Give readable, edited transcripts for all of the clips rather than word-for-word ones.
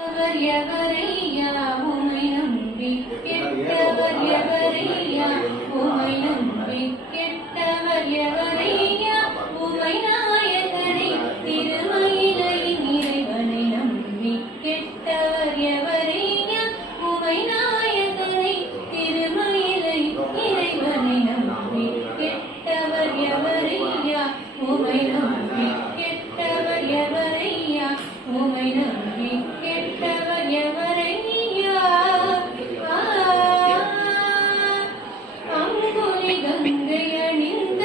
எவரையா உமை நம்பி கெட்டவர் எவரையா உமை நம்பி கெட்டவர் எவரையா உமை நாயகனை திருமயிலையின் இறைவனை நம்பி கெட்டவர் எவரையா உமை நாயகனை திருமயிலை இறைவனை நம்பி கெட்டவர் எவரையா உமை நம்பி கெட்டவர் எவரையா உமை நம்பி கெட்டவர் எவரையா அம்புலி கங்கை அணிந்த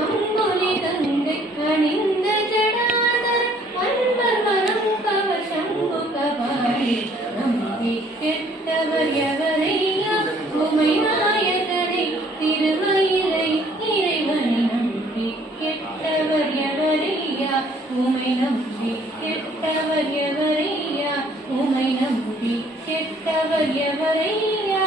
அம்புலி கங்கை அணிந்த ஜடாதர அன்பர் மனம் கவசம் புகவாரி நம்பி கெட்டவர் எவரையா உமை நாயகனை திருமயிலை இறைவனை நம்பி கெட்டவர் எவரையா உமை நம்பி கெட்டவர் எவரையா உமை நம்பி கெட்டவர் எவரையா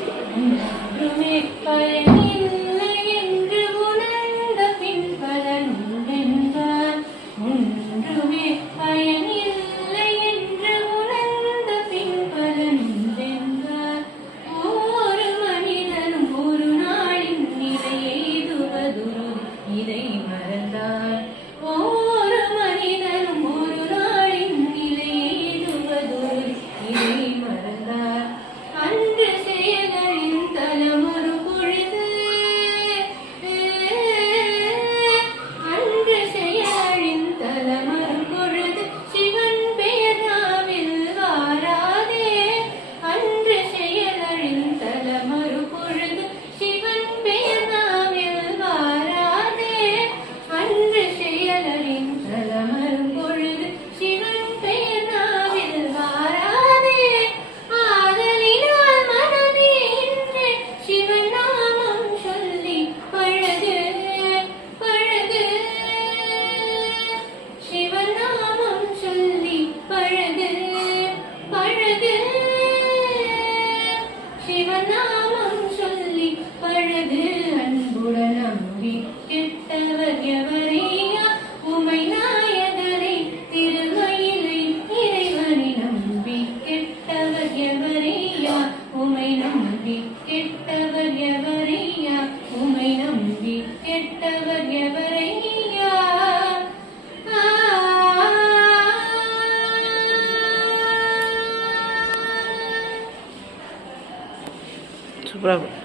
ஒன்றுமே பயனில்லை என்று உணர்ந்த பின் பலன் உண்டென்றார் ஒன்றுமே பயனில்லை என்று உணர்ந்த பின் பலன் உண்டென்றார் ஒவ்வொரு மனிதனும் ஒரு நாளின் நிலையை எய்துவதுரு இதை மறந்தார் ஒவ்வொரு மனிதனும் ஒரு நாளின் நிலையை எய்துவதுரு இதை மறந்தார் அன்று செயல்களின் தலமொரு பொழுது அன்று செயலின் தலமொரு பொழுது சிவன் பெயர் நாவில் வாராதே அன்று செயலின் தலமொரு பொழுது சிவன் பெயர் நாவில் வாராதே அன்று செயலின் தலமொரு பொழுது சிவன் பெயர் நாவில் வாராதே ஆதலினால் மனமே இன்று சிவன் நாமம் சொல்லி பழகு பழகு சிவன் நாமம் சொல்லி பழகு பழகு சிவன் நாமம் சொல்லி பழகு அன்புடன் நம்பி கெட்டவர் எவரையா உமை நாயகரை திருமயிலை இறைவனை நம்பி கெட்டவர் எவரையா உமை நம்பி கெட்டவர் எவரையா உமை நம்பி கெட்டவர் எவரையா சூப்பராக